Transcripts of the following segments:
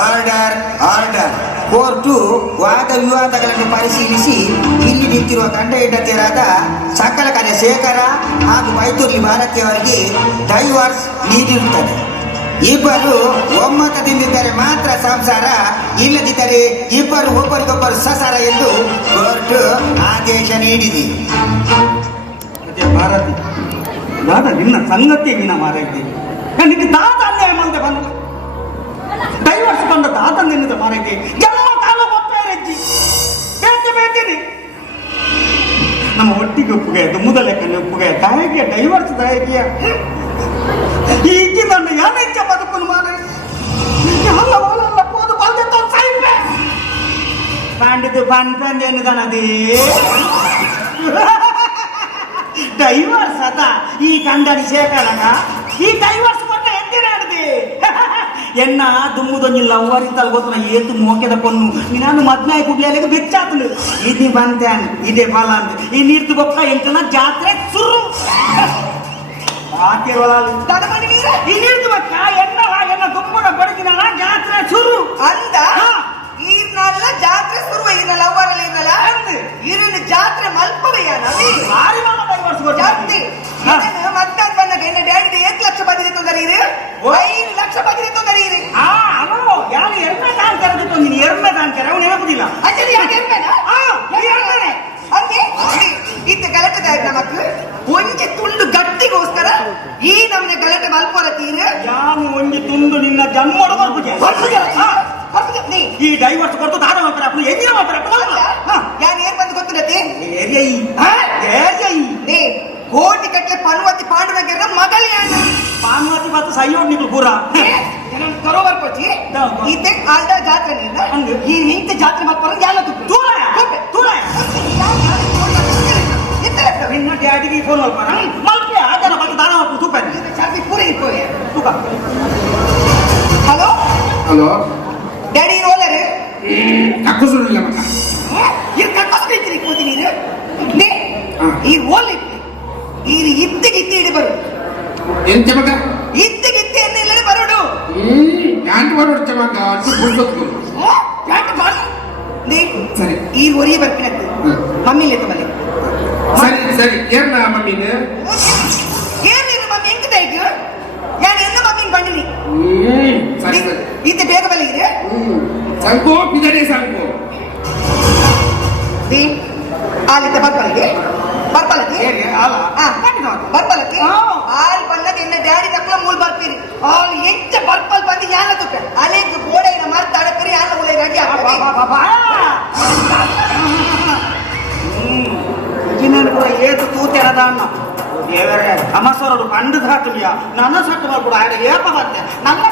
Order order. Court ವಾದ ವಿವಾದಗಳನ್ನು ಪರಿಶೀಲಿಸಿ ಇಲ್ಲಿ ನಿಂತಿರುವ ತಂಡ ಹೆಂಡತಿಯರಾದ ಸಕಲ ಕಲೆ ಶೇಖರ ಹಾಗೂ ಮೈತೂರ್ಲಿ ಭಾರತೀಯವರಿಗೆ ಡೈವರ್ಸ್ ನೀಡಿರುತ್ತದೆ. ಇಬ್ಬರು ಒಮ್ಮತದಿಂದಿದ್ದರೆ ಮಾತ್ರ ಸಂಸಾರ, ಇಲ್ಲದಿದ್ದರೆ ಇಬ್ಬರು ಒಬ್ಬರಿಗೊಬ್ಬರು ಸಸಾರ ಎಂದು ಕೋರ್ಟ್ ಆದೇಶ ನೀಡಿದೆ. ಭಾರತಿ ದಾದ ನಿನ್ನ ಸಂಗತಿ ನಿನ್ನ ಮಾರೈತಿ ನಿನಗೆ ದಾದ ಅನ್ಯಾಯ ಮಾಡಿದೆ ಬಂದು ಡೈವರ್ಸ್ ಬಂದ ದಾದ ನಿನ್ನದ ಮಾರೈತಿ ಜನ್ಮ ಕಾಲ ಒಪ್ಪೇರೆಜ್ಜಿ ಬೇಡ್ತೀನಿ ನಮ್ಮ ಒಟ್ಟಿಗೆ ಒಪ್ಪುಗೆ ದುಮ್ಮದ ಲೆಕ್ಕಲ್ಲಿ ಒಪ್ಪುಗೆ ತಾಯಿಗೆ ಡೈವರ್ಸ್ ತಾಯಿಗೆ ಈಗಿ ನನ್ನ ಯಾನೆಚ್ಚ ಬದುಕನ್ನು ಮಾರ ಅಲ್ಲ ಹೋದು ಬಂದೆ ಸಾಯಿಪೆ ಪಾಂಡಿದು ಪಾಂಡ್ ಎನ್ನುದನದೇ ಡೈವರ್ಸ್ ಅದ ಈ ಕಂಡಡಿ ಶೇಖರಗ ಈ ಡೈವರ್ಸ್ ಕೊಟ್ಟ ಎಂದಿನಾಡಿದೆ ಎನ್ನ ದುಮ್ಮುದೊಂಜಿಲ್ಲ ಅವ್ವರಿಂತಲ್ ಗೊತ್ತನ ಏತು ಮೋಕೆದ ಪೊನ್ನು ನಾನು ಮದ್ನಾಯಿ ಕುಡ್ಲಿಗೆ ಬೆಚ್ಚಾತನು ಇದು ಬಂದ್ಯಾನ್ ಇದೇ ಫಲ ಅಂತ ಈ ನೀರ್ತು ಬೊಕ್ಕ ಎಂಟನ ಜಾತ್ರೆ ಸುರು ಈ ನೀರ್ತು ಬೊಕ್ಕ ಎನ್ನ ದುಮ್ಮುಡ ಬಡಗಿನ ಜಾತ್ರೆ ಸುರು ಅಂದ ಈರ್ನಲ್ಲ ಜಾತ್ರೆ ಶುರು ಇದನ್ನಲ್ಲ ಅವರಲ್ಲಿ ಇದನ್ನಲ್ಲ ಇರಿನ ಜಾತ್ರೆ ಮಲ್ಪವೆಯ ಭಾರಿ ಮಾಡ ಡೈವರ್ಸ್ ಜಾಸ್ತಿ ಮತ್ತಾದ ಬಂದಾಗ ಎನ್ನ ಡ್ಯಾಡಿ 1 ಲಕ್ಷ ಬಂದಿದೆ ತೊಂದರೆ 5 ಲಕ್ಷ ಬಂದಿದೆ ತೊಂದರೆ ಅವನು ಯಾರು ಎಮ್ಮೆ ತಾನ್ ಕರೆದಿತ್ತು ನೀನು ಎಮ್ಮೆ ತಾನ್ ಕರೆ ಅವನು ಹೇಳುದಿಲ್ಲ ಅಜ್ಜಿ ಯಾಕೆ ಎಮ್ಮೆನಾ ಹಂಗೆ ಇತ್ತ ಗಲಟದ ಮಕ್ಕಳು ಒಂಜಿ ತುಂಡು ಗಟ್ಟಿಗೋಸ್ಕರ ಈ ನಮ್ನೆ ಗಲಟೆ ಮಲ್ಪೋರ ತೀರು ಯಾನು ಒಂಜಿ ತುಂಡು ನಿನ್ನ ಜನ್ಮಡ ಈ ಡೈವರ್ಸ್ ಕೊಡ್ತು ದಾದ ಮಾಡ್ತಾರೆ ಅಪ್ಪನು ಹೆಂಗಿನ ಮಾಡ್ತಾರೆ ಯಾರು ಏನ್ ಬಂದು ಗೊತ್ತಿರತ್ತೆ ಏ ಕೋಟಿ ಕಟ್ಲೆ ಪನ್ವತಿ ಪಾಂಡುನಗರ ಮಗಳಿ ಪಾನ್ವತಿ ಮತ್ತು ಸೈಯೋಡ್ ನಿಗಳು ಪೂರ ಬರೋಬರ್ ಪಚ್ಚಿ ಇತ್ತೆ ಆಲ್ದ ಜಾತ್ರೆ ಈ ನಿಂತ ಜಾತ್ರೆ ಮಕ್ಕಳು ಯಾಲ ತೂರ ತೂರ ನಿನ್ನ ಡ್ಯಾಡಿಗೆ ಫೋನ್ ಮಲ್ಪಾರ ಮಲ್ಪೆ ಅದನ್ನ ಬಂದು ದಾನ ಮಾಡ್ಕೊಂಡು ತೂಕ ಜಾತಿ ಪೂರ ಇಟ್ಕೋಯೆ ತೂಕ ಹಲೋ ಹಲೋ ಡ್ಯಾಡಿ ಓಲರ್ ಕಕ್ಕುಸುಳಿಲ್ಲ ಮಗ ಇದು ಕಕ್ಕಸ್ಕೈತ್ರಿ ಕೂತಿ ಈ ಓಲಿ ಈ ಇತ್ತಿಗೆ ಇಡಿ ಬರು ಎಂತ ಮಗ ಇತ್ತಿಗೆ ಎನ್ನೆಲ್ಲ ಬರೋಡು ಯಾಂಟ್ ಬರೋಡು ಚಮಗ ಅಷ್ಟು ಬುಲ್ಬತ್ತು ಯಾಂಟ್ ಬಾಳ ಸರಿ ಈ ಒರಿ ಬರ್ಪಿನದ್ದು ಮಮ್ಮಿ ಲೇತ ಮನೆ ಸರಿ ಸರಿ ಏನ ಮಮ್ಮಿನ ಏನಿರು ಮಮ್ಮಿ ಹೆಂಗಿದೆ ಈಗ ನಾನು ಎಲ್ಲ ಮಮ್ಮಿಗೆ ಬಂದಿನಿ ಸರಿ ಸರಿ ಇತ್ತೆ ಬೇಗ ಬಲಿ ಇದೆ ಸಂಕೋ ಬಿದಡೆ ಸಂಕೋ ಆಲಿತ ಬರ್ಬಲಿಗೆ ಬರ್ಬಲಕ್ಕೆ ಆಲ್ ಬಂದಾಗ ಎನ್ನ ಡ್ಯಾಡಿ ನಕ್ಕಲ ಮೂಲ್ ಬರ್ತೀರಿ ಆಲ್ ಎಂಚ ಬರ್ಪಲ್ ಬಂದು ಯಾನ ತುಪ್ಪ ಅಲೆಗ್ ಗೋಡೆಯ ಮರ್ತ ಅಡಕರಿ ಯಾನ ಉಳೆ ರೆಡಿ ಆಗ್ತದೆ ಕೂಡ ಏತು ತೂತೆರದ ಅನ್ನ ದೇವರೇ ಅಮಸರಡು ಕಂಡು ಸಾಟುಲಿಯ ನನ್ನ ಸಟ್ಟು ಮಾಡ್ಬಿಡ ಆಡ ಏಪ ಬರ್ತೆ ನನ್ನ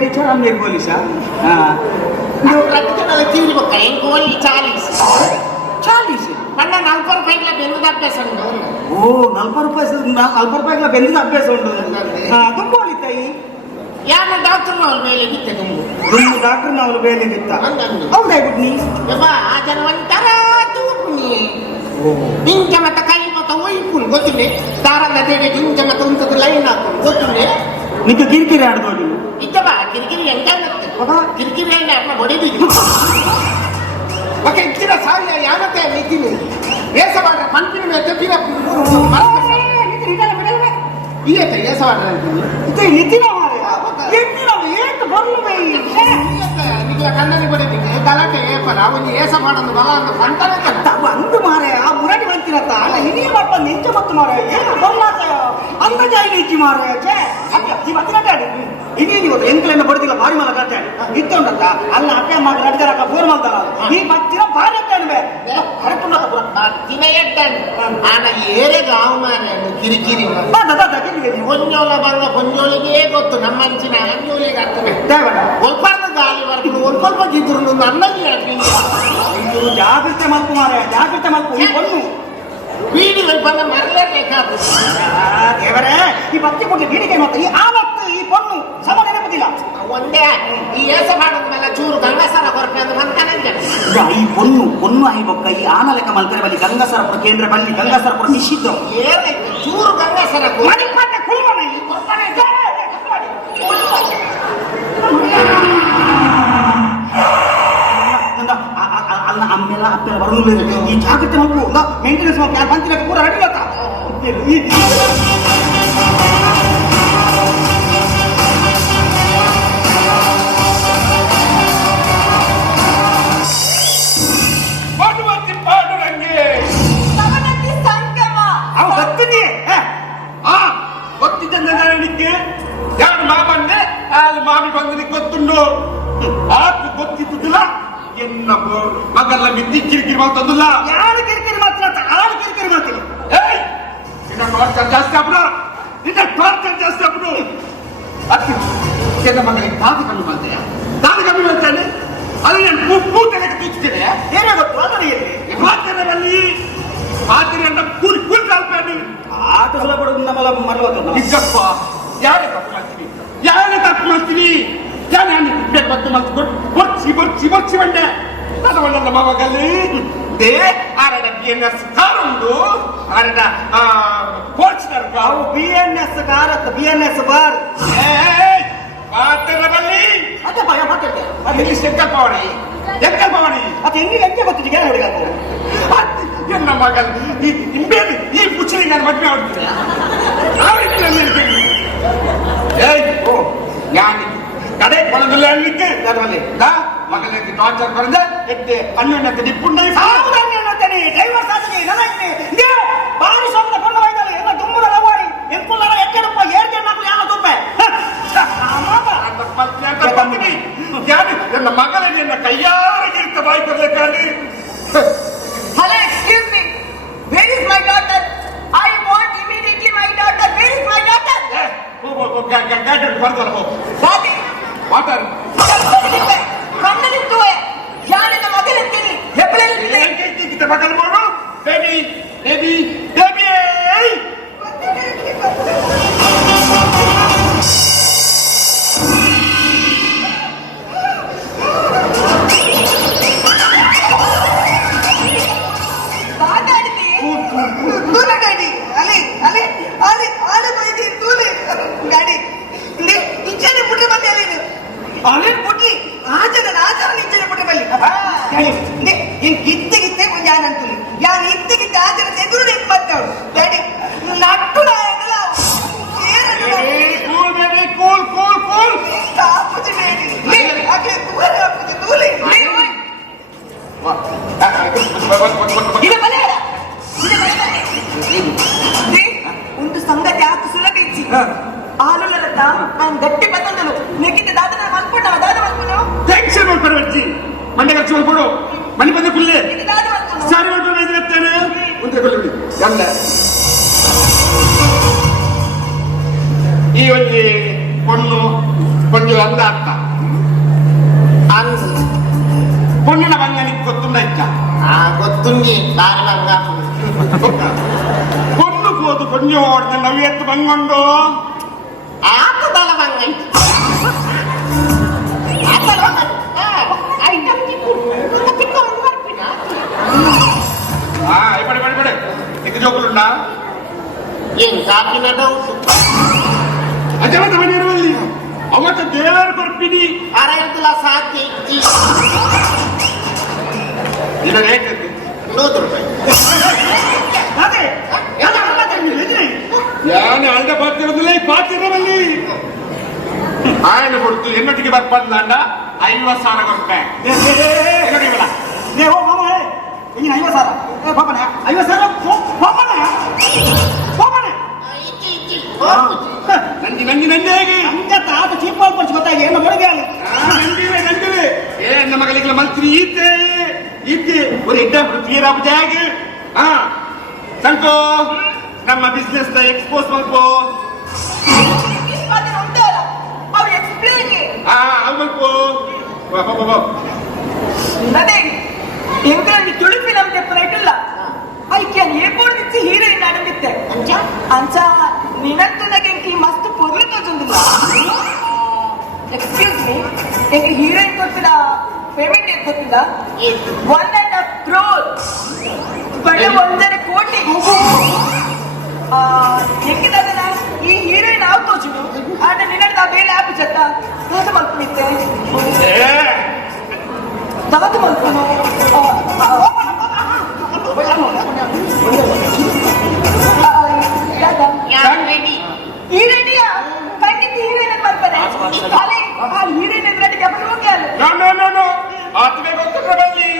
टीचर हम मेरे बोली सा हाँ तीन बकाई गोली 40 पन्ना 40 ರೂಪಾಯಿಗಳ ಬೆಂದು ಅಭ್ಯಾಸ ಉಂಟು ಓ 40 ರೂಪಾಯಿಗಳ ಬೆಂದು ಅಭ್ಯಾಸ ಉಂಟು ಹಾ ತುಂಬೋಲಿ ತಾಯಿ ಯಾನ ಡಾಕ್ಟರ್ ನವರು ಬೇಲೆ ಬಿತ್ತೆ ತುಂಬ ಡಾಕ್ಟರ್ ನವರು ಬೇಲೆ ಬಿತ್ತ ಹೌದಾ ಗುಡ್ನಿ ಯಪ್ಪ ಆ ಜನ ಒಂತರ ತೂಪುನಿ ಇಂಜ ಮತ ಕೈ ಮತ ಒಯ್ಪುನ್ ಗೊತ್ತಿಲ್ಲ ದಾರಲ್ಲ ದೇಗೆ ಇಂಜ ಮತ ಉಂಟದ ಲೈನ್ ಹಾಕೊಂಡು ಗೊತ್ತಿಲ್ಲ ನಿಂತು ಕಿರಿಕಿರಿ ಆಡ್ದೋಡಿ ಇದ್ದವ ಕಿರಿಕಿರಿ ಎಂತ ಕಿರಿಕಿರಿ ಅಲ್ಲ ಅಪ್ಪ ಹೊಡೆದಿದ್ದು ಓಕೆ ಇತ್ತಿನ ಸಾಯ ಯಾನತೆ ನಿಂತಿನಿ ಏಸ ಮಾಡ್ರೆ ಪಂಪಿನ ಮೇಲೆ ತೀರ ಈತ ಏಸ ಮಾಡ್ರೆ ಅಂತೀನಿ ಇದು ನಿಂತಿನ ಮಾರೆ ಎಂದಿನ ಏಕ ಬರ್ಲುವೆ ನಿಗ್ಲ ಕಣ್ಣಲ್ಲಿ ಬಡಿದ್ದೀನಿ ಗಲಾಟೆ ಏಪರ ಅವನು ಏಸ ಮಾಡೋದು ಬಲ ಅಂತ ಪಂಟನೆ ಬಂದು ಮಾರೆ ಆ ಮುರಡಿ ಬಂತಿರತ್ತ ಅಲ್ಲ ಹಿರಿಯ ಮಟ್ಟ ನಿಂಚ ಮತ್ತು ಮಾರೆ ಏನು ಬರ್ಲಾತ ಅಂತ ಒಂದ ಜಾಯಿನ ಇಚ್ಚಿ ಮಾರಾಯ ಈ ಬತ್ತಿನಟ್ಟಾಡಿ ಇನ್ನೇನು ಇವತ್ತು ಎಂಕಲೆನ್ನ ಬಡಿದಿಲ್ಲ ಭಾರಿ ಮಲ ಕಟ್ಟಾಡಿ ಇತ್ತೊಂಡಂತ ಅಲ್ಲ ಅಪ್ಪ ಮಾಡಿ ನಡಿದಾರ ಬೋರ್ ಮಾಡ್ತಾರ ಈ ಬತ್ತಿನ ಭಾರಿ ಅಟ್ಟಾಡ್ಬೇ ಕರೆಕ್ಟ್ ಬತ್ತಿನ ಎಟ್ಟಾಡು ಆನ ಏರೆಗ ಅವಮಾನ ಕಿರಿಕಿರಿ ಕೊಂಜೋಲ ಬಂದ ಕೊಂಜೋಳಿಗೆ ಗೊತ್ತು ನಮ್ಮ ಅಂಚಿನ ಅಂಜೋಳಿಗೆ ಆಗ್ತದೆ ಒಲ್ಪರ್ದ ಗಾಳಿ ಬರ್ತದೆ ಸ್ವಲ್ಪ ಗಿದ್ರು ನನ್ನಲ್ಲಿ ಜಾಗ್ರತೆ ಮಲ್ಕು ಮಾರಾಯ ಜಾಗ್ರತೆ ಮಲ್ಕು ಈ பொண்ணು ಬೀಡಿ ಬಂದ ಮರಲೇಬೇಕಾದ ದೇವರೇ ಈ ಬತ್ತಿ ಕೊಟ್ಟು ಬೀಡಿಗೆ ಮತ್ತೆ ಈ ಆವತ್ತು ಈ பொண்ணು ಸಮ ನೆನಪುದಿಲ್ಲ ಒಂದೇ ಈ ಏಸ ಮಾಡೋದ ಮೇಲೆ ಚೂರು ಗಂಗಾಸರ ಕೊರಪೆ ಅಂತ ಬಂತಾನಂತೆ ಈ பொண்ணು ಆಯಿ ಬೊಕ್ಕ ಈ ಆನಲೆಕ ಮಲ್ಪರೆ ಬಲ್ಲಿ ಗಂಗಾಸರಪುರ ಕೇಂದ್ರ ಬಲ್ಲಿ ಗಂಗಾಸರಪುರ ನಿಷಿದ್ಧ ಏನಾಯ್ತು ಚೂರು ಗಂಗಾಸರ ಮಣಿಪಾಟ್ಯ ಕುಲ್ಮನೆ ಈ ಕೊರ್ಪನೆ ಅಲ್ಲ ಅಮ್ಮೆಲ್ಲ ಅಪ್ಪೆಲ್ಲ ಬರೋದಿಲ್ಲ ಈ ಜಾಗ್ರತೆ ಮಲ್ಕು ಮೇಂಟೆನೆನ್ಸ್ ಮಾಡ್ಕೊಂಡು ಯಾರು ಬಂತಿಲ್ಲ ಪೂರ ರೆಡಿ ಆತ ಅವ ಗೊತ್ತಿದ್ದಿ ಗೊತ್ತಿದ್ದ ನಿಕ್ಕೆ ಯಾರು ಮಾಮನ್ನೆ ಅದು ಮಾಮಿ ಬಂದು ಗೊತ್ತುಂಡು ಆತು ಗೊತ್ತಿದ್ದಿಲ್ಲ ಎನ್ನ ಮಗಲ್ಲ ಮಿದ್ದಿ ಕಿರಿಕಿರಿ ಮಾತಂದಿಲ್ಲ ಯಾರು ಕಿರಿಕಿರಿ ಮಾತ್ರ ಆಳು ಕಿರಿಕಿರಿ ಮಾತಿಲ್ಲ ಏಯ್ ನಿನ್ನ ಟಾರ್ಚರ್ ಜಾಸ್ತಿ ಆಗ್ಬಿಡು ನಿನ್ನ ಟಾರ್ಚರ್ ಜಾಸ್ತಿ ಆಗ್ಬಿಡು ಅತ್ತು ಕೆಲ ಮಗಳಿಗೆ ದಾದ ಕಮ್ಮಿ ಮಾಡ್ತೀಯ ದಾದ ಕಮ್ಮಿ ಮಾಡ್ತಾನೆ ಅಲ್ಲಿ ನಾನು ಪೂಟೆಗೆ ತೂಚ್ತೇನೆ ಏನೇ ಗೊತ್ತು ಅದನ್ನ ಮಾತಿನಲ್ಲಿ ಮಾತಿನ ಕೂಲಿ ಕೂಲಿ ಕಾಲ್ಪೇನು ಆಟ ಸುಲ ಪಡುದು ನಮ್ಮಲ್ಲ ಮರಲತ್ತ ನಿಜಪ್ಪ ಯಾರೇ ತಪ್ಪು ಮಾಡ್ತೀನಿ ಯಾರೇ ತಪ್ಪು ಮಾಡ್ತೀನಿ ನಾನು ಬೇಕು ಮತ್ತು ಬರ್ಚಿ ಬಂಡೆ ಅದು ಒಳ್ಳೆ ನಮ್ಮ ಮಗಲ್ಲಿ ದೇ ಆರಡ BNS ಕಾರ್ ಉಂಟು ಆರಡ ಫಾರ್ಚುನರ್ ಅವು BNS ಕಾರ್ ಅಂತ BNS ಬಾರ್ ಮಾತೇನಲ್ಲಿ ಅದೇ ಭಯ ಮಾತಾಡ್ತೆ ಇಂಗ್ಲಿಷ್ ಎಂಕಲ್ಪವಾಡಿ ಅದು ಹೆಂಗೆ ಗೊತ್ತಿದೆ ಏನು ಹುಡುಗ ಎನ್ನ ಮಗಲ್ ಈ ಇಂಬೇಲಿ ಈ ಪುಚ್ಚಲಿ ನಾನು ಮದುವೆ ಮಾಡ್ತೀನಿ ಏಯ್ ಓ ನಾನು ಕಡೆ ಕೊಡದಿಲ್ಲ ಹೇಳಲಿಕ್ಕೆ ಮಗನಿಗೆ ಟಾರ್ಚರ್ ಕೊಡದೆ ಎತ್ತೆ ಅಣ್ಣನತ್ತೆ ನಿಪ್ಪುಂಡ ಸಾವುದಾನಿ ಡ್ರೈವರ್ ಸಾಸಿಗೆ ನನಗೆ ಬಾರಿ ಸೊಂದ ಕೊಂಡು ಹೋಯ್ತಾರೆ ಎಲ್ಲ ತುಂಬದ ಲವಾಡಿ ಎಂಕುಲ್ಲರ ಎಚ್ಚರಪ್ಪ ಏರ್ಗೆ ಮಕ್ಕಳು ಯಾವ ತುಪ್ಪೆ ನನ್ನ ಮಗನಿಗೆ ನನ್ನ ಕೈಯಾರಿಗೆ ಇರ್ತ ಬಾಯಿ ಕೊಡ್ಲಿಕ್ಕಾಗಿ Hello, excuse me. Where is my daughter? I want immediately my daughter. Where is my daughter? ಗಾಡಿ ಬರ್ತಾರೆ ಹೋಗು Daddy, ವಾಟರ್ ಕಣ್ಣಲ್ಲಿತ್ತು ಯಾರಿನ ಮಗಲಿರ್ತೀನಿ ಹೆಬ್ಬಳಲ್ಲಿ ಮಗಲ್ ಮಾಡು ಬೇಬಿ ಬೇಬಿ ಬೇಬಿ ಅಲೆ ಕೊಡ್ಲಿ ಆಚರಣೆ ನಿಂಚನೆ ಬಿಟ್ರೆ ಬಲ್ಲಿ ಇತ್ತಿಗಿತ್ತೆ ಯಾನಂತಲಿ ಯಾರು ಇತ್ತಿಗಿತ್ತ ಆಚರಣೆ ಎದುರು ನಿಂತು ಬರ್ತಾವಳು ಡ್ಯಾಡಿ ನಟ್ಟು ನಾಯಕಲ್ಲ cool baby cool cool cool ಆಪುಜಿ ಬೇಡಿ ಆಕೆ ತೂಲಿ ಒಂದು ಸಂಗತಿ ಆತು ಸುಲಭ ಇಚ್ಚಿ ಆಲುಲರತ್ತ ನಾನು ಗಟ್ಟಿ ಬತ್ತಂದಲು ನೆಕ್ಕಿದ್ದ ದಾದನ ಮಲ್ಕೊಂಡವ ದಾದ ಮಲ್ಕೊಂಡು ಟೆನ್ಷನ್ ಮಾಡ್ಕೊಡ್ಬರ್ಜಿ ಮಂಡೆ ಖರ್ಚು ಮಾಡ್ಕೊಡು ಮನೆ ಬಂದ ಕುಲ್ಲೆ ಇದು ದಾದ ಮಲ್ಕೊಂಡು ಸಾರಿ ಮಾಡ್ಕೊಂಡು ಇದ್ದೇನೆ ಮುಂದೆ ಕೊಲ್ಲಿ ಎಲ್ಲ ಈ ಒಂದು ಪೊಣ್ಣು ಕೊಂಚ ಅಂದ ಅರ್ಥ ಪೊಣ್ಣಿನ ಬಂಗನಿಗೆ ಗೊತ್ತುಂಡ ಇತ್ತ ಗೊತ್ತುಂಡಿ ದಾರಿ ಬಂಗ ಪೊಣ್ಣು ಹೋದು ಕೊಂಚ ಓಡ್ದ ನವಿ ಎತ್ತು ಬಂಗೊಂಡು ಆತ ದಳ ಬಂಗ పడి పడి పడి ఎక్కి జోకులున్నా ఏం కాకిన డౌట్ అజమంత మనీ వెళ్ళి ಅವತ್ತು ದೇವರ ಕೊರ್ಪಿನಿ ಅರೈತುಲ ಸಾಕಿ ಇದು ರೇಟ್ ಇದೆ ₹100 ಅದೇ ಯಾನೆ ಅಂಡ ಬರ್ತಿರೋದಿಲ್ಲ ಈ ಪಾತಿರವಲ್ಲಿ ఆయన కొడుతూ ఎన్నటికి ಬರ್ಬಂದ 50,000 ರೂಪಾಯಿ ನೀವು ಮಾಮ ಹಿಂಗಿನ 50,000 ಪಾಪನ 50,000 ಪಾಪನ ಪಾಪನ ಇಚ್ಚಿ ನಂದಿ ನಂದಿ ನಂದಿ ಹೇಗೆ ಹಂಗತ್ತ ಆತ ಚೀಪ್ ಮಾಡ್ಕೊಳ್ಸಿ ಗೊತ್ತಾಗಿ ಏನು ಮೊಳಗೆ ನಂದಿವೆ ನಂದಿವೆ ನಮ್ಮ ಮಗಳಿಗೆ ಮಂತ್ರಿ ಈತೆ ಈತೆ ಒಂದು ಇಡ್ಡ ಪೃಥ್ವಿರಾಮ ಜಾಗ ಸಂಕೋ ನಮ್ಮ ಬಿಸ್ನೆಸ್ ದ ಎಕ್ಸ್ಪೋಸ್ ಮಲ್ಪೋ ಅವ್ರು ಎಕ್ಸ್ಪ್ಲೇನ್ ಅದು ಮಲ್ಪೋ ಅದೇ ಎಂಕಲ್ಲಿ ತುಳು ಫಿಲಮ್ ತೆಪ್ಪರೈಟಲ್ಲ ಐಕ್ಯಾನ್ ಏರ್ಪೋರ್ಟ್ ನಿಂచి ಹೀರೋಯಿನ್ ಅಡಗಿತ್ತೆ ಅಂಚ ನಿನಂತೂ ನನಗೆ ಮಸ್ತ್ ಪೊರ್ಲು ತೋಚುಂದಿಲ್ಲ ಎಕ್ಸ್ಕ್ಯೂಸ್ ಮೀ ಎಂಗೆ ಹೀರೋಯಿನ್ ಕೊಡ್ತಿಲ್ಲ ಪೇಮೆಂಟ್ ಏನು ಗೊತ್ತಿಲ್ಲ 1.5 crore ಬಡ 1.5 ಕೋಟಿ ಹೆಂಗಿದಾಗಲ್ಲ ಈ ಹೀರೋಯಿನ್ ಆವ್ ತೋಚುಡು ಆಟ ನಿನ್ನ ಬೇಳೆ ಆಪಿ ಚತ್ತ ತಾತ ಮಲ್ಕೊಂಡಿದ್ದೆ ತಾತ ಮಲ್ಕೊಂಡು ಈ ರೆಡಿಯಾ ಖಂಡಿತ ಹೀರೋಯಿನ್ ಬರ್ತಾರೆ ಆ ಹೀರೋಯಿನ್ ಎದುರಾಟಿ ಗಮನ ಹೋಗಿ ನೋ ಆತ್ಮೆ ಗೊತ್ತಿಲ್ಲ ಬಲ್ಲಿ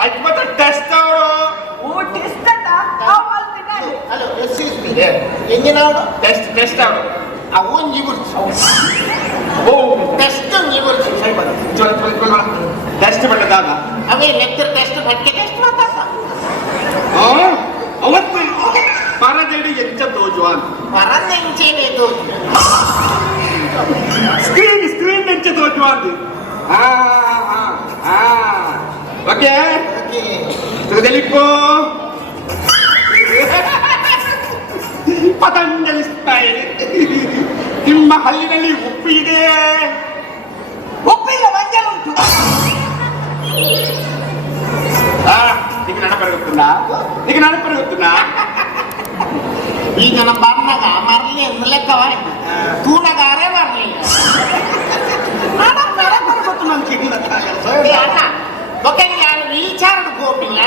ಆಯ್ತು ಮತ್ತೆ ಟೆಸ್ಟ್ ಅವರು ಓ ಟೆಸ್ಟ್ ಅಂತ ಹಲೋ ಎಕ್ಸ್ಕ್ಯೂಸ್ ಮೀ ಎಂಜಿನ ಅವಳು ಟೆಸ್ಟ್ ಅವರು ಅವು ನೀವು ಓ ಟೆಸ್ಟ್ ನೀವು ಟೆಸ್ಟ್ ಬರ್ತದಾಗ ಅವೇ ಲೆಕ್ಚರ್ ಟೆಸ್ಟ್ ಬಟ್ಟೆ ಟೆಸ್ಟ್ ಮಾತಾಡ ಅವತ್ತು ಪರದೇಡಿ ಎಂಚ ದೋಜುವಾನ್ ಪರಂದ ಇಂಚೇನೆ ತೋಜು ಸ್ಕ್ರೀನ್ ಎಂಚ ದೋಜುವಾನ್ ಓಕೆ ತೆಗೆದಲಿಪ್ಪು ಪತಂಜಲಿ ಸ್ಟೈಲ್ ನಿಮ್ಮ ಹಲ್ಲಿನಲ್ಲಿ ಉಪ್ಪು ಇದೆ ಒಪ್ಪಿಲ್ಲ ಮಂಜಲ್ ಉಂಟು నీకు నడపరుగుతున్నా నీకు నడపరుగుతున్నా ಈಗ ನಮ್ಮ ಬಣ್ಣಗ ಮರಲಿ ಲೆಕ್ಕವ ತೂನಗಾರೇ ಬರಲಿಲ್ಲ ಗೊತ್ತು ನನ್ಗೆ ಅಣ್ಣ ಓಕೆ ನಾನು ರೀಚಾರ್ಡ್ ಹೋಗಿಲ್ಲ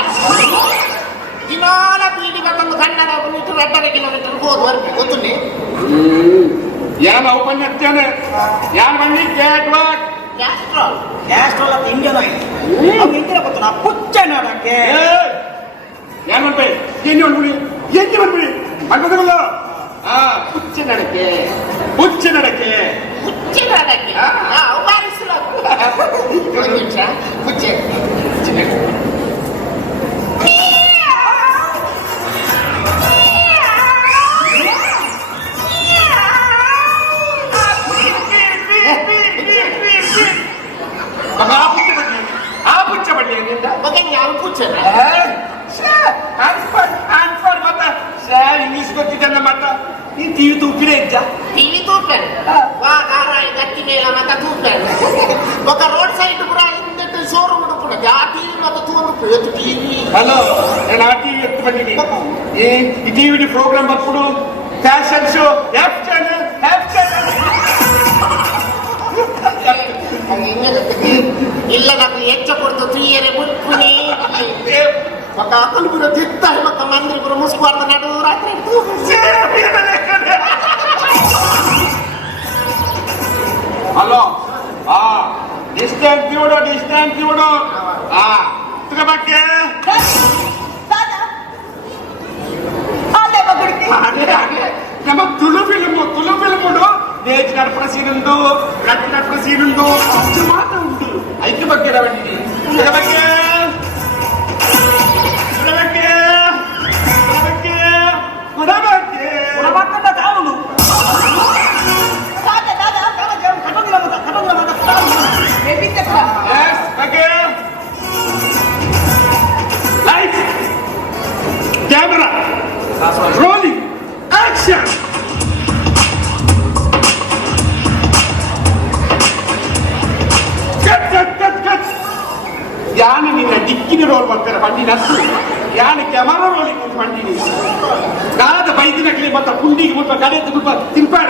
ದಿನಾಲ ಬೀಡಿ ಬಂದು ಕನ್ನಡ ಬಂದಿಟ್ಟು 2.5 ಕಿಲೋಮೀಟರ್ ಹೋದ್ ಬರ್ಬೇಕು ಗೊತ್ತುಂಡಿ ಏನು ಓಪನ್ ಹತ್ತೇನೆ ಯಾರು ಬಂದಿ ಕೇಟ್ ವಾಟ್ ಕ್ಯಾಸ್ಟ್ರೋಲ್ ಅಂತ ಇಂಡಿಯನ್ ಆಯಿಲ್ ಅವ್ನು ಇಂಡಿಯನ್ ಗೊತ್ತು ನಾ ಪುಚ್ಚ ನೋಡಕ್ಕೆ ಏನು ಮಾಡ್ಬೇಡಿ ಏನು ಮಾಡ್ಬಿಡಿ ಏನು ಮಾಡ್ಬಿಡಿ ಮಾಡ್ಬೋದಲ್ಲ ಹುಚ್ಚ ನಡಕೆ ಹುಚ್ಚ ನಡಕೆ ಹುಚ್ಚೆ ನಾಡಕ್ಕೆ ಬಾರಿಸಲ ಒಂದು ನಿಮಿಷ ಹುಚ್ಚೆ ಆ ಪುಚ್ಚ ಬಡ್ಡಿ ಬಗ್ಗೆ ಯಾವ ಪುಚ್ಚ ಆನ್ಸರ್ ಮತ್ತ ಇಂಗ್ಲಿಷ್ ಗೊತ್ತಿದ್ದ ಮತ್ತ ಈ ಟಿವಿ ತೂಕಿಡೆ ಇದ್ದ ಟಿವಿ ತೂಪೇನ್ ವಾ ಗಾರಾಯಿ ಗಟ್ಟಿ ಮೇಲ ಮತ ತೂಪೇನ್ ఒక రోడ్ సైడ్ పురా ఇందట షోరూమ్ పురా ఆ టీవీ మత తూను పేరు టీవీ హలో నేను ఆ టీవీ ఎత్తు ಬಂದಿದ್ದೀನಿ ಈ ಟಿವಿ ಪ್ರೋಗ್ರಾಮ್ ಬರ್ಬಿಡು ಫ್ಯಾಷನ್ ಶೋ ಎಫ್ ಚಾನೆಲ್ ಇಲ್ಲ నాకు ಹೆಚ್ಚ ಕೊಡ್ತು ತುಯ್ಯರೆ ಬುಟ್ಪುನಿ ఒక ఆకలి పురా తిత్తా ఒక మందిరి పురా ముస్కువార్ద నడు రాత్రి ಹಲೋ ಡಿಸ್ಟೆನ್ಸ್ ಬಿಡು ತುಗ ಬಗ್ಗೆ ನಮ್ಮ ತುಳು ಫಿಲ್ಮ್ ಉಂಡು ನೇಜ್ ನಡ್ಪಣ ಸೀನ್ ಉಂಡು ಗಟ್ಟಿ ನಡ್ಪಣ ಸೀನ್ ಉಂಡು ಅಷ್ಟು ಮಾತ್ರ ಉಂಟು ಐಕ್ಯ ಬಗ್ಗೆ ಬಂದಿದ್ದೀನಿ ತುಗ ಬಗ್ಗೆ ಕೊಡಬಾರ್ದಂತ ತಾವನು ಕ್ಯಾಮರಾ ರೋಲಿಂಗ್ ಆಕ್ಷನ್ ಯಾನು ನಿನ್ನ ದಿಕ್ಕಿನ ರೋಲ್ ಬರ್ತಾರೆ ಬಂಡಿನ ಯಾನು ಕ್ಯಾಮರಾ ರೋಲಿಂಗ್ ಅಂತ ಬಂದಿನಿ ನಾದ ಬೈದಿನಗ್ಲಿ ಮತ್ತ ಕುಂಡಿಗೆ ಮುಟ್ಟ ಕಡೆ ತುಂಬ ತಿನ್ಪಾಡ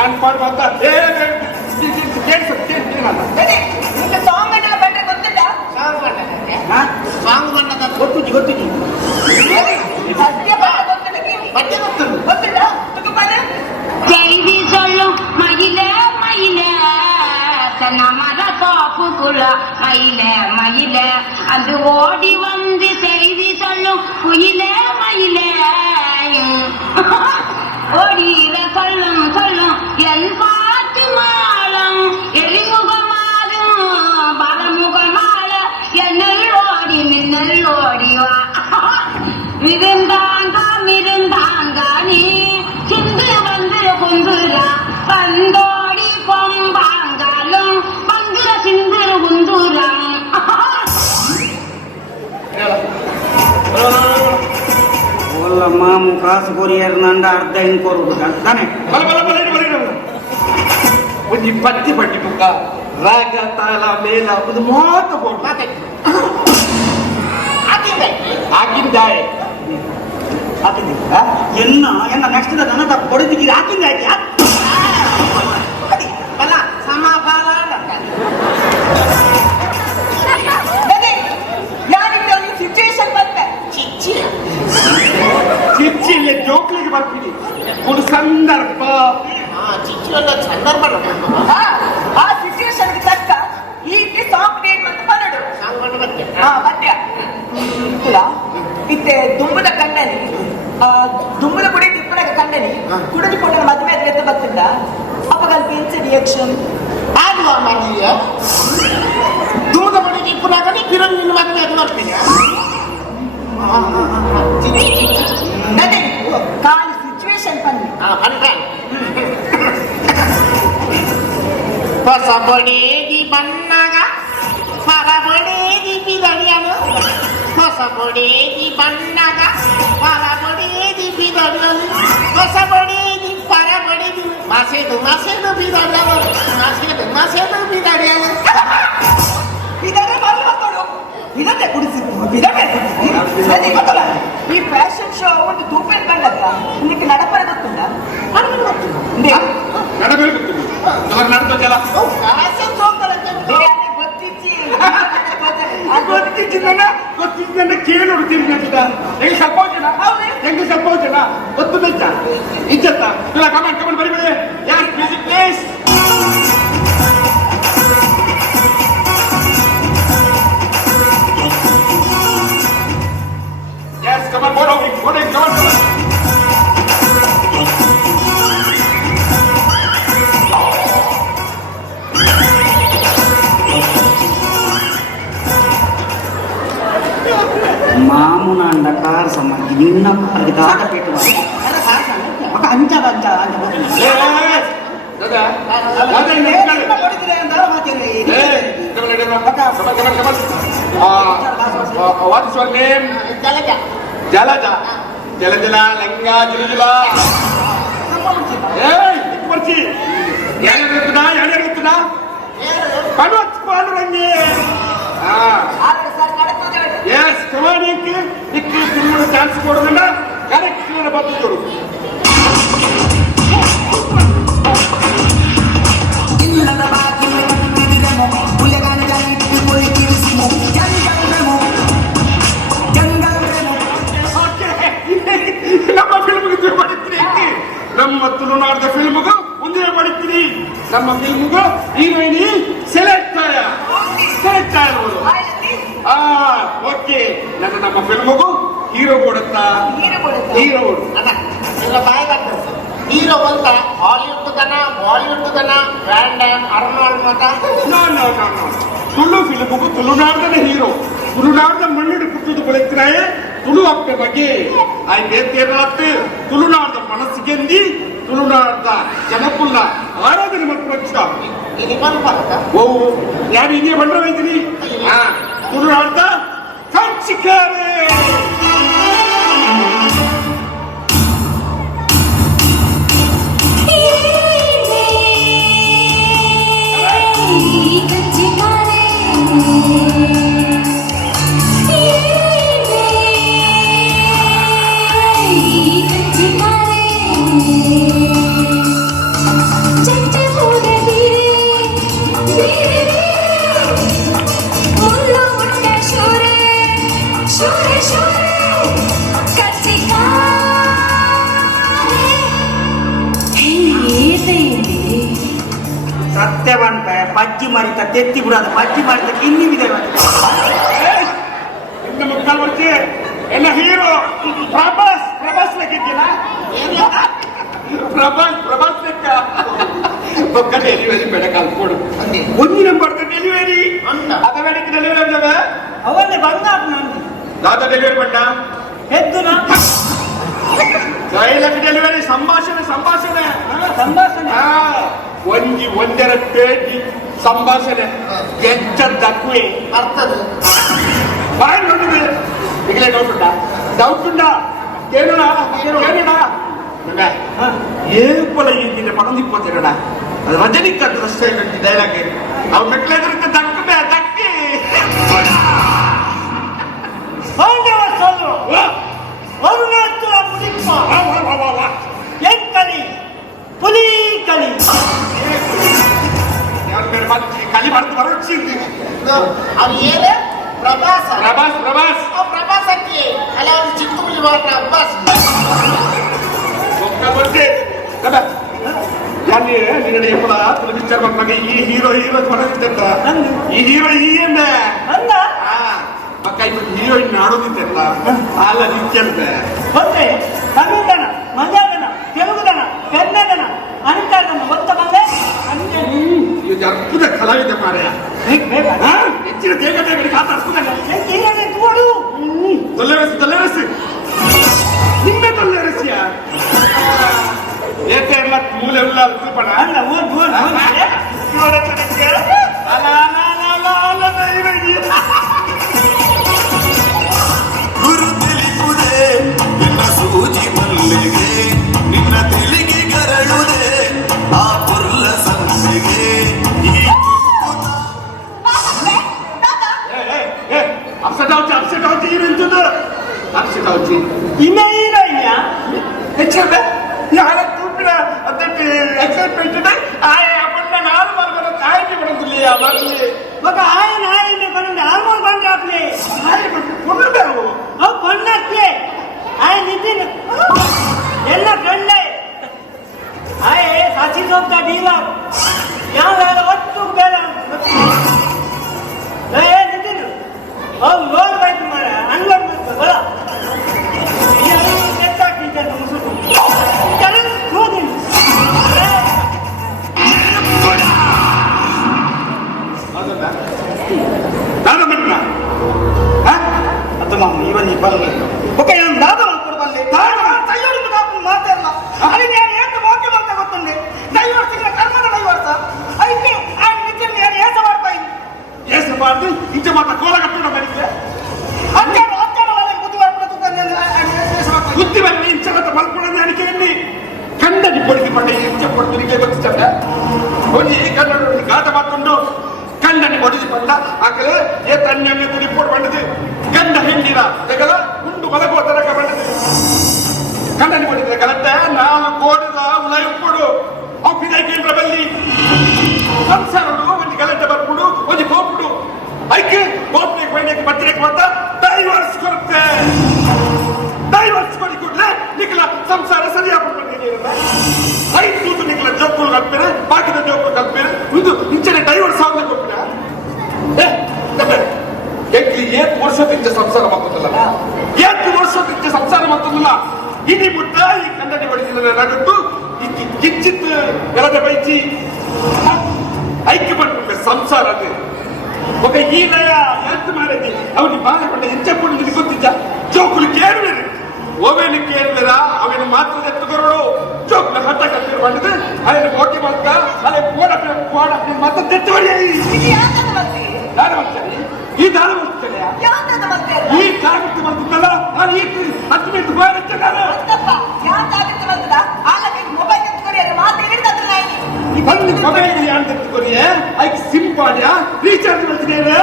ಅನ್ಪಾಡ್ ಮತ್ತ ಸಾಂಗ್ ಎಲ್ಲ ಬೆಟ್ರೆ ಗೊತ್ತಿಲ್ಲ ಸಾಂಗ್ ಬಣ್ಣದ ಗೊತ್ತಿದ್ದಿ ಸದ್ಯ ಬಟ್ಟೆ ಗೊತ್ತುಂಟು ಗೊತ್ತಿಲ್ಲ ತುಕುಪಾಲೆ செய்தி சொல்லும் மயிலே மயிலே நமத காப்புக்குள்ள மயிலே மயிலே அது ஓடி வந்து செய்தி சொல்லும் குயிலே மயிலே ஓடிர சொல்லும் சொல்லும் என் பாட்டு மாலம் எளிமுகமாலும் பலமுகமால என்னல் ஓடி மின்னல் ஓடிவா மிருந்தாங்க மிருந்தாங்க நீ சிந்து வந்து குந்துரா பந்தோடி பொம்பாங்காலும் பங்குர சிந்துரு குந்துரம் ಒಲ್ಲ ಮಾಮು ಕಾಸು ಕೊರಿಯರ್ ನಂದ ಅರ್ಧ ಹಿಂಗ್ ಕೊರ್ಬೇಕು ತಾನೆ ಒಂದು ಪತ್ತಿ ಪಟ್ಟಿ ಮುಖ ರಾಗ ತಾಳ ಮೇಲ ಒಂದು ಮಾತ ಬೋರ್ಡ್ ಆಗಿದ್ದಾಳೆ ಎನ್ನ ಎನ್ನ ನೆಕ್ಸ್ಟ್ ನನ್ನ ಕೊಡುತ್ತಿದ್ದೀರಿ ಹಾಕಿಂದ ಅಲ್ಲ ಸಮಾಧಾನ ಯಾರಿಂದ ಒಂದು ಸಿಚುವೇಶನ್ ಬಂತೆ ಚಿಚ್ಚಿ ಚಿಚ್ಚಿಲೆ ಜೋಕ್ಲಿಗೆ ಬರ್ತೀನಿ ಒಂದು ಸಂದರ್ಭ ಚಿಚ್ಚಿ ಒಂದು ಸಂದರ್ಭ ಆ ಸಿಚುವೇಶನ್ ತಕ್ಕ ಈ ಸಾಂಗ್ ಡೇಟ್ ಅಂತ ಬರಡು ಸಾಂಗ್ ಬಗ್ಗೆ ಪದ್ಯ ಇತ್ತೆ ದುಂಬದ ಕಂಡನಿ ದುಂಬದ ಕುಡಿ ತಿಪ್ಪನಾಗ ಕಂಡನಿ ಕುಡಿದು ಕೊಡ ಮದುವೆ ಎತ್ತ ಬರ್ತಿದ್ದ ಅಪ್ಪಗ ಪೆನ್ಸ್ ರಿಯಾಕ್ಷನ್ ಆಗುವ ಮದುವೆ ದೂರದ ಮನೆಗೆ ಇಪ್ಪನಾಗಲಿ ಕಿರಣ್ ನಿನ್ನ ಮದುವೆ ಅದು ಬರ್ತೀನಿ ನಡೆ ಕಾಲಿ ಸಿಚುವೇಶನ್ ಬನ್ನಿ ಅಂದ್ರೆ ಹೊಸ ಬಡೇದಿ ಬಣ್ಣಗ ಪರಬಡೇದಿ ಬಿದಡಿಯನು ಹೊಸ ಬಡೇದಿ ಬಣ್ಣಗ ಪರಬಡೇದಿ ಬಿದಡಿಯನು ಹೊಸ ಬಡೇದಿ ಪರಬಡೇದಿ ಮಾಸೆದು ಮಾಸೆದು ಬಿದಡಿಯನು ಮಾಸೆದು ಬಿದಡಿಯನು ಇದನ್ನೇ ಬರಲು ಮಾತಾಡು ಇದನ್ನೇ ಕುಡಿಸಿದ್ದು ಇದನ್ನೇ ಗೊತ್ತಲ್ಲ ಈ ಫ್ಯಾಷನ್ ಶೋ ಒಂದು ತೂಪೇನ್ ಕಂಡಕ್ಕ ನಿನಗೆ ನಡಪರ ಗೊತ್ತುಂಟ ನಡಬೇಕು ನಡ್ದಲ್ಲ ಫ್ಯಾಷನ್ ಶೋಗಳಂತೆ ಗೊತ್ತಿಚ್ಚಿ ಗೊತ್ತಿದ್ದ ಕೇಳೋರು ತಿರುಗಿ ಹೆಂಗ್ ಸ್ವಲ್ಪ ಜನ ಹೆಂಗ್ ಸ್ವಲ್ಪ ಜನ ಗೊತ್ತು ಬೆಚ್ಚ ಇಜ್ಜತ್ತ ಇಲ್ಲ ಕಮೆಂಟ್ ಕಮೆಂಟ್ ಬರಿಬೇಡಿ ಯಾರು music plays Yes, come on, come on. ಮಾಮು ನಂದ ಕಾರ್ ಸಮಾಗಿ ನಿನ್ನ ಕಾರ್ಗೆ ದಾಟ ಪೇಟು ಮಗ ಅಂಚದ ಅಂಚ What is your name? Jalaja. Jala Langa Jilujula. Hey, Perci. Yang ada. Kanut Panurangi. Yes, come on, Ikki chance ಕೊಡೋದನ್ನ ಕರೆಕ್ಟ್ ಬತ್ತು ಜೋಡು ನಮ್ಮ ಫಿಲ್ಮ್ಗೆ ಮಾಡಿದ್ರಿ ನಮ್ಮ ತುಳುನಾಡದ ಫಿಲ್ಮ್ಗೂ ಮುಂದೆ ಮಾಡಿದ್ರಿ ನಮ್ಮ ಫಿಲ್ಮ್ಗೂ ಹೀರೋಯಿನಿ ಸೆಲೆಕ್ಟ್ ಆಗಿರ್ಬೋದು ಓಕೆ ನನ್ನ ನಮ್ಮ ಫಿಲ್ಮ್ಗೂ ಹೀರೋ ಕೊಡುತ್ತಾ ಹೀರೋ ಇಲ್ಲ ಬಾಯ್ ಬರ್ತದೆ ಹೀರೋ ಅಂತ ಹಾಲಿವುಡ್ ಕನ ಬಾಲಿವುಡ್ ಕನ ಬ್ರ್ಯಾಂಡ್ ಅರ್ನಾಲ್ಡ್ ಮತ ನೋ ತುಳು ಫಿಲ್ಮ್ಗೂ ತುಳುನಾಡದ ಹೀರೋ ತುಳುನಾಡದ ಮಣ್ಣಿಡು ಪುಟ್ಟದು ಬೆಳಗ್ತಿರಾಯೇ ತುಳು ಅಪ್ಪೆ ಬಗ್ಗೆ ಆಯ್ತು ತುಳುನಾಡದ ಮನಸ್ಸಿಗೆಂದಿ ತುಳುನಾಡದ ಜನಕ್ಕುಲ್ಲ ಆರಾಧನೆ ಮತ್ತು ಇದು ಬಂದ್ಬಾರದ ಓ ನಾನು ಹಿಂಗೆ ಬಂದ್ರೆ ತುಳುನಾಡದ ಕಂಚಿಕಾರೆ ಸತ್ಯವಂತ ಪಜ್ಜಿ ಮರಿತ ತೆತ್ತಿ ಬಿಡೋದು ಪಜ್ಜಿ ಮರಿತ ಇನ್ನಿ ಇದೆ இந்த முக்கால் வச்சு என்ன ஹீரோ பிரபாஸ் லக்கிட்டியா ప్రభాస్ లెక్క ఒక్క డెలివరీ పెడకాల్పోడు ಒಂದಿನ ಬರ್ತ ಡೆಲಿವರಿ ಅದ ಬೆಳಗ್ಗೆ ಡೆಲಿವರಿ ಆಗ್ತದ ಅವನ್ನೇ ಬಂಗಾಪ ನಂದು ದಾದ ಡೆಲಿವರಿ ಬಂದ ಎದ್ದುನಾ ಡೈಲಾಗ್ ಡೆಲಿವರಿ ಸಂಭಾಷಣೆ ಸಂಭಾಷಣೆ ಸಂಭಾಷಣೆ ಒಂದರ ಪೇಟಿ ಸಂಭಾಷಣೆ ಎಚ್ಚದ್ದಕ್ಕೇ ಅರ್ಥದ ಬಾಯ್ ನೋಡಿದೆ ಈಗಲೇ ಡೌಟ್ ಉಂಟಾ ಕೇಳೋಣ ಏಪಲ ಈಗಿನ ಪಡದಿಪ್ಪತ್ತಿರಣ ಅದು ರಜನಿಕಾಂತ್ ಸ್ಟೈಲ್ ಉಂಟು ಡೈಲಾಗ್ ಅವ್ರು ಮೆಟ್ಲೆದ್ರಿಂದ ದಕ್ಕದೆ ದಕ್ಕಿ ಅರುಣಾಚಲ ಮುಡಿಪ್ಪ ಎಂಕಲಿ ಪುಲಿ ಕಲಿ ಕಲಿ ಮಾಡ್ತು ಬರೋಡ್ಸಿದ್ವಿ ಅವ್ರು ಏನೇ ಪ್ರಭಾಸ ಪ್ರಭಾಸ್ ಆ ಪ್ರಭಾಸಕ್ಕೆ ಹಲವಾರು ಚಿಕ್ಕ ಹುಲಿ ಮಾತ್ರ ಅಬ್ಬಾಸ್ ಒಕ್ಕ ಬರ್ತೆ ಯಾಕೆ ನಿನ್ನ ಎಪ್ಪಡ ವಿಚಾರ ಮಾಡ್ತಾನೆ ಈ ಹೀರೋ ಬರೋದಿತ್ತ ಈ ಹೀರೋ ಅಂದೆ ಅಂದ ಪಕ್ಕ ಇವತ್ತು ಹೀರೋಯಿನ್ ಆಡೋದಿತ್ತ ಅಲ್ಲ ನಿತ್ಯಂತೆ ಬಂದೆ ತಮಿಳ್ದನ ಮಲಯಾಳದನ ತೆಲುಗುದನ ಕನ್ನಡನ ಅನಿತಾದನ ಒತ್ತ ಬಂದೆ ಇದು ಅದ್ಭುತ ಕಲಾವಿದ ಮಾರಾಯ ಹೆಚ್ಚಿನ ದೇಗಡೆ ಕಾತಾಡ್ಸ್ಕೊಂಡ ನೋಡು ತೊಲ್ಲೆರಸಿ ನಿನ್ನೆ ತೊಲ್ಲೆರಸಿಯ ಏಕೆ ಎಲ್ಲ ಮೂಲೆ ಎಲ್ಲ ಅಲ್ಪಣ ಅಲ್ಲ ಓದ್ ಗುರು ತಿಳಿಯುವುದೇ ನಿನ್ನ ಸೂಜಿ ಮಲ್ಲಿಗೆ ನಿನ್ನ ತಿಳಿಗೆ ಗರಳುವುದೇ ಆ ಪುರ್ಲ ಸಂಸಿಗೆ ಅಪ್ಸೆಟ್ ಔಟ್ ಇರುತ್ತದೆ ಅಪ್ಸೆಟ್ ಔಟ್ ಇನ್ನ ಹೀರೋಯಿನ್ಯ ಹೆಚ್ಚೆ ಯಾರ ತೂಪಿನ ಅದಕ್ಕೆ ಎಕ್ಸೈಟ್ಮೆಂಟ್ ಆಯ ಅಪ್ಪಣ್ಣ ನಾನು ಬರ್ಬರ ಕಾಯಿಗೆ ಬರೋದಿಲ್ಲ ಮರಲಿ ఒక ఆయన కొనండి హార్మోన్ బండి ఆపలే ಕಾಯಿ ಬಿಟ್ಟು ಕೊಡಬೇವು ಅವ್ ಕೊಂಡಕ್ಕೆ ఆయన ನಿತಿನ್ ಎಲ್ಲ ಫ್ರೆಂಡ್ ಆಯ ಸಾಚಿ ಸೋಪ್ತ ಡೀಲರ್ ಯಾವ ಒಟ್ಟು ಬೇಡ ಏ ನಿತಿನ್ ಅವ್ ಲೋಡ್ ಬೈಕ್ ಮಾರ ಅನ್ಲೋಡ್ ಬರ ಕೆಟ್ಟಾಕಿದ್ದೆ ಮುಸುಕು ಹೋದಿನಿ ನಾನು ಬಿಟ್ಟ ಅದು ಮಾಮ ಇವನಿ ಬರಲಿ ಓಕೆ ನಾನು ದಾದ ಕೊಡ್ಬಲ್ಲೆ ತಯ್ಯೋಡಿಗೆ ಕಾಪು ಮಾತಾಡಲ್ಲ ಅದಕ್ಕೆ ನಾನು ಏನು ಮೋಕೆ ಅಂತ ಗೊತ್ತುಂಡೆ ಡೈವರ್ಸಿಗೆ ಕರ್ಮದ ಡೈವರ್ಸ ಅದಕ್ಕೆ ಆ ನಿಜನ್ ನಾನು ಏಸ ಮಾಡ್ತಾ ಇದ್ದೀನಿ ಏಸ ಮಾಡ್ದು ಇಂಚ ಮಾತ ಕೋಲ ಕಟ್ಟೋಣ ಮನೆಗೆ ಅಜ್ಜನ ಬುದ್ಧಿ ಮಾಡ್ಬಿಟ್ಟು ಬುದ್ಧಿ ಬರಲಿ ಇಂಚ ಮಾತ ಮಲ್ಕೊಳ್ಳೋದು ಅನಿಕೆ ಎಲ್ಲಿ ಕಂಡನಿ ಪೊಡಿಸಿ ಪಂಡೆ ಇಂಚ ಕೊಡ್ತೀನಿ ಗೊತ್ತಿದ್ದ ಹೋಗಿ ಕನ್ನಡ ಗಾಟ ಮಾಡ್ಕೊಂಡು ಗಂಡನಿ ಹೊಡೆದು ಬಂದ ಆಕಲೆ ಏ ತಣ್ಣೆ ರಿಪೋರ್ಟ್ ಬಂದದು ಗಂಡ ಹೆಂಡಿರ ತೆಗಲ ಉಂಡು ಮಲಗುವ ತನಕ ಬಂದದು ಗಂಡನಿ ಹೊಡಿದ್ರೆ ಗಲಟ ನಾನು ಕೋಡಿದ ಉಲಾಯಿ ಉಪ್ಪುಡು ಅವು ಪಿದಾಯಿ ಕೇಂದ್ರ ಬಲ್ಲಿ ಸಂಸಾರಡು ಒಂದು ಗಲಟೆ ಬರ್ಬಿಡು ಒಂದು ಹೋಗ್ಬಿಡು ಐಕೆ ಹೋಗ್ಬೇಕು ಬೈನಕ್ಕೆ ಬತ್ತಿರಕ್ಕೆ ಬಂದ ಡೈವರ್ಸ್ ಕೊಡುತ್ತೆ ಡೈವರ್ಸ್ ಕೊಡಿ ಕೊಡ್ಲೆ ನಿಖಲ ಸಂಸಾರ ಸರಿಯಾಗ್ಬಿಡ್ತೀನಿ ಐದು ನಿಖಲ ಜೋಕುಲು ಕಲ್ಪಿರೆ ಬಾಕಿದ ಜೋಕುಲು ಕಲ್ಪಿರೆ ಇದು ಇಂಚನೆ ಡೈವರ್ಸ್ ಆಗದೆ ಕೊಟ್ಟಿರ ಏತ್ ವರ್ಷದಿಂದ ಸಂಸಾರ ಮಾಡ್ತದಲ್ಲ ಏತ್ ವರ್ಷದಿಂದ ಸಂಸಾರ ಮಾಡ್ತದಲ್ಲ ಇಡೀ ಮುಟ್ಟ ಈ ಕನ್ನಡಿ ಬಡಿಸಿದ ನಗತ್ತು ಕಿಂಚಿತ್ ಗಲದ ಬೈಚಿ ಐಕ್ಯ ಮಾಡ್ಕೊಂಡೆ ಸಂಸಾರ ಅದು ఒక ఈలయ ఎంత మారేది అవని బాధపడ్డ ఎంత పొందింది ಗೊತ್ತಿದ್ದ ಜೋಕುಲು ಕೇಳುವೇನೆ ಓವೇನು ಕೇಳುವಿರಾ ಅವನು ಮಾತ್ರ ಎತ್ತುಕೊರಡು ಜೋಕುಲ ಹಟ್ಟ ಕಟ್ಟಿರು ಮಾಡಿದ್ರೆ ಅದನ್ನು ಓಕೆ ಮಾಡ್ತ ಅದೇ ಕೋಡ ಮತ್ತೆ ತೆತ್ತುವಡಿ ದಾರ ಮಾಡ್ತಾರೆ ಈ ದಾರ ಮಾಡ್ತಾರೆ ಈ ಕಾಗತ್ತು ಮಾಡ್ತಿದ್ದಲ್ಲ ನಾನು ಈ 10 ಮಿನಿಟ್ ಬಾರಕ್ಕೆ ನಾನು ಬಂದು ಮೊಬೈಲ್ ಯಾನ್ ತೆತ್ತುಕೊರಿಯ ಐಕ್ ಸಿಮ್ ಪಾಡ್ಯ ರೀಚಾರ್ಜ್ ಮಾಡ್ತಿದ್ದೇನೆ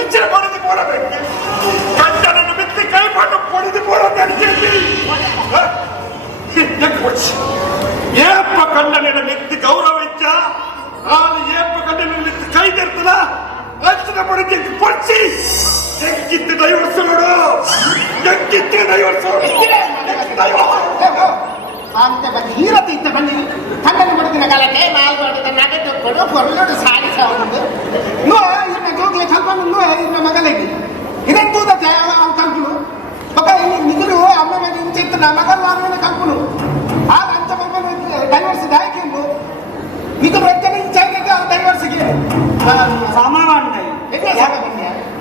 ಇಚ್ಛೆ ಪಡೆದು போறಬೇಕು ಕಟ್ಟಡನ್ನು ಬಿಟ್ಟು ಕೈ ಪಟ್ಟು ಪಡೆದು போறது ಏಪ್ಪ ಕಣ್ಣನ ಮೆತ್ತಿ ಗೌರವ ಇಚ್ಚ ಆಳು ಏಪ್ಪ ಕಣ್ಣನ ಮೆತ್ತಿ ಕೈ ತೆರ್ತದ ರಕ್ಷಣೆ ಪಡೆದು ಪಡಿಸಿ ಎಂಕಿತ್ತು ಡೈವರ್ಸ್ ನೋಡು ಎಂಕಿತ್ತು ಡೈವರ್ಸ್ ಅಂತ ಬಂದು ಹೀರತಿ ಇತ್ತ ಬನ್ನಿ ಕಣ್ಣನ್ನು ಮಡಗಿನ ಕಾಲಕ್ಕೆ ನಾಲ್ಕು ನಗದು ಕೊಡು పొరలోడు సారీ సాగుతుంది నువ్వు ఇన్న జోకులు కల్పన నువ్వు ఇన్న మగలకి ఇదేం తూదతే కల్పులు ఒక నిధులు అమ్మ మీద చెప్తున్న మగలు వాళ్ళ కల్పులు ఆ అంత డైవర్స్ దాయకిండు నిధులు వెంటనే ఇచ్చాక డైవర్స్కి సమావండి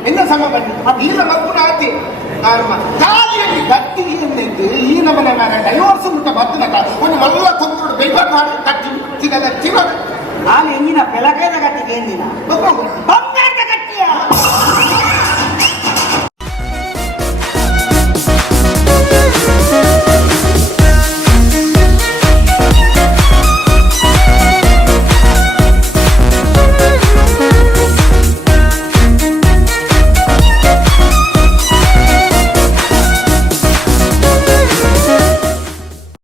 என்ன சமம் பண்ணி இல்ல மக்குன ஆச்சு காலி கட்டி இருந்தது ಈ ನಮ್ಮನೆ ಮೇಲೆ ಡೈವರ್ಸ್ ಮುಟ್ಟ ಬರ್ತನಕ ಒಂದು ಮಲ್ಲ ತೊಂದ್ರೆ ಬೇಗ ಮಾಡಿ ಕಟ್ಟಿ ಚಿಗದ ಚಿಗದ ನಾನು ಎಂದಿನ ಬೆಳಕೇದ ಗಟ್ಟಿಗೆ ಎಂದಿನ